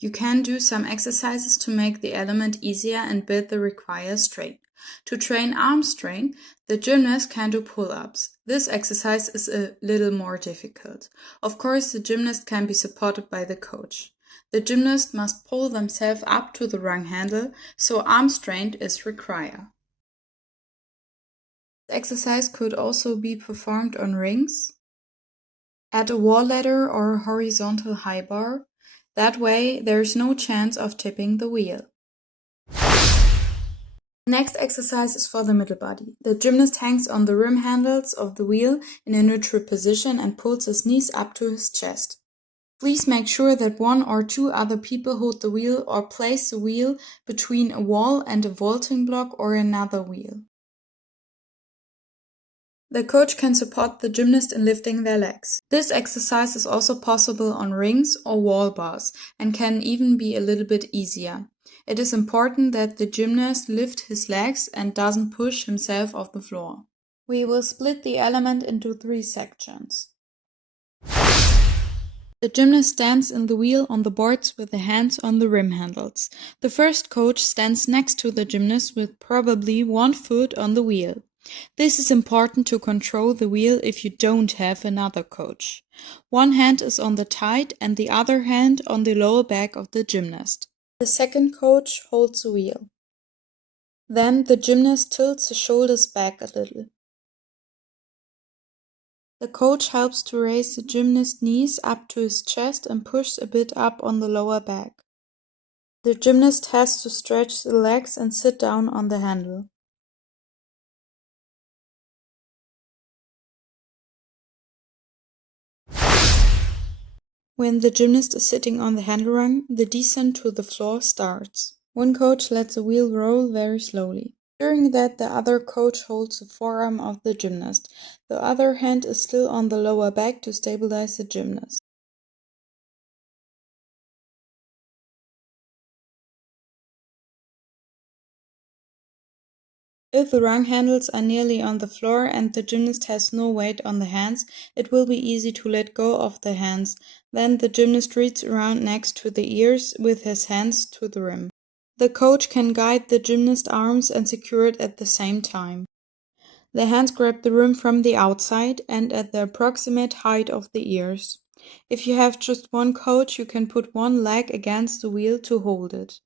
You can do some exercises to make the element easier and build the required strength. To train arm strength, the gymnast can do pull-ups. This exercise is a little more difficult. Of course, the gymnast can be supported by the coach. The gymnast must pull themselves up to the rung handle, so arm strength is required. This exercise could also be performed on rings, at a wall ladder or a horizontal high bar. That way, there is no chance of tipping the wheel. The next exercise is for the middle body. The gymnast hangs on the rim handles of the wheel in a neutral position and pulls his knees up to his chest. Please make sure that one or two other people hold the wheel or place the wheel between a wall and a vaulting block or another wheel. The coach can support the gymnast in lifting their legs. This exercise is also possible on rings or wall bars and can even be a little bit easier. It is important that the gymnast lift his legs and doesn't push himself off the floor. We will split the element into 3 sections. The gymnast stands in the wheel on the boards with the hands on the rim handles. The first coach stands next to the gymnast with probably one foot on the wheel. This is important to control the wheel if you don't have another coach. One hand is on the tide and the other hand on the lower back of the gymnast. The second coach holds the wheel. Then the gymnast tilts the shoulders back a little. The coach helps to raise the gymnast's knees up to his chest and pushes a bit up on the lower back. The gymnast has to stretch the legs and sit down on the handle. When the gymnast is sitting on the handle rung, the descent to the floor starts. One coach lets the wheel roll very slowly. During that, the other coach holds the forearm of the gymnast. The other hand is still on the lower back to stabilize the gymnast. If the rung handles are nearly on the floor and the gymnast has no weight on the hands, it will be easy to let go of the hands. Then the gymnast reaches around next to the ears with his hands to the rim. The coach can guide the gymnast's arms and secure it at the same time. The hands grab the rim from the outside and at the approximate height of the ears. If you have just one coach, you can put one leg against the wheel to hold it.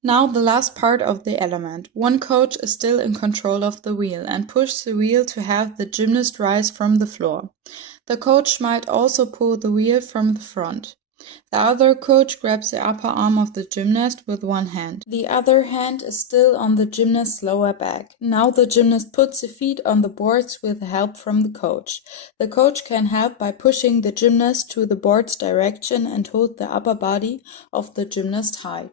Now the last part of the element. One coach is still in control of the wheel and pushes the wheel to have the gymnast rise from the floor. The coach might also pull the wheel from the front. The other coach grabs the upper arm of the gymnast with one hand. The other hand is still on the gymnast's lower back. Now the gymnast puts the feet on the boards with help from the coach. The coach can help by pushing the gymnast to the board's direction and hold the upper body of the gymnast high.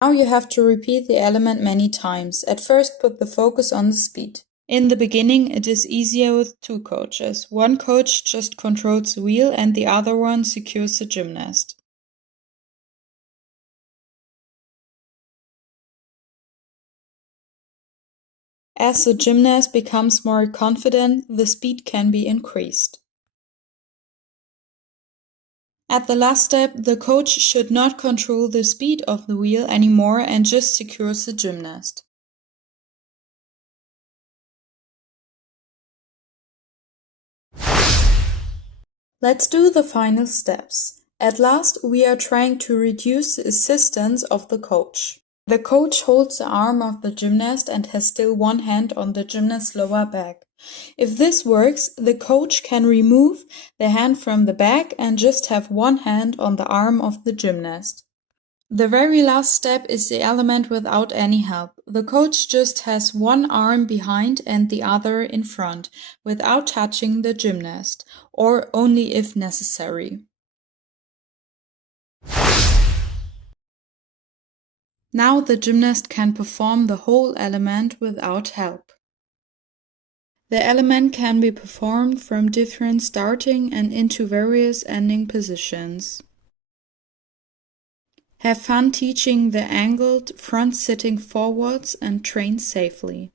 Now you have to repeat the element many times. At first, put the focus on the speed. In the beginning, it is easier with 2 coaches. One coach just controls the wheel and the other one secures the gymnast. As the gymnast becomes more confident, the speed can be increased. At the last step, the coach should not control the speed of the wheel anymore and just secures the gymnast. Let's do the final steps. At last, we are trying to reduce the assistance of the coach. The coach holds the arm of the gymnast and has still one hand on the gymnast's lower back. If this works, the coach can remove the hand from the back and just have one hand on the arm of the gymnast. The very last step is the element without any help. The coach just has one arm behind and the other in front, without touching the gymnast, or only if necessary. Now the gymnast can perform the whole element without help. The element can be performed from different starting and into various ending positions. Have fun teaching the angled front sitting forwards and train safely.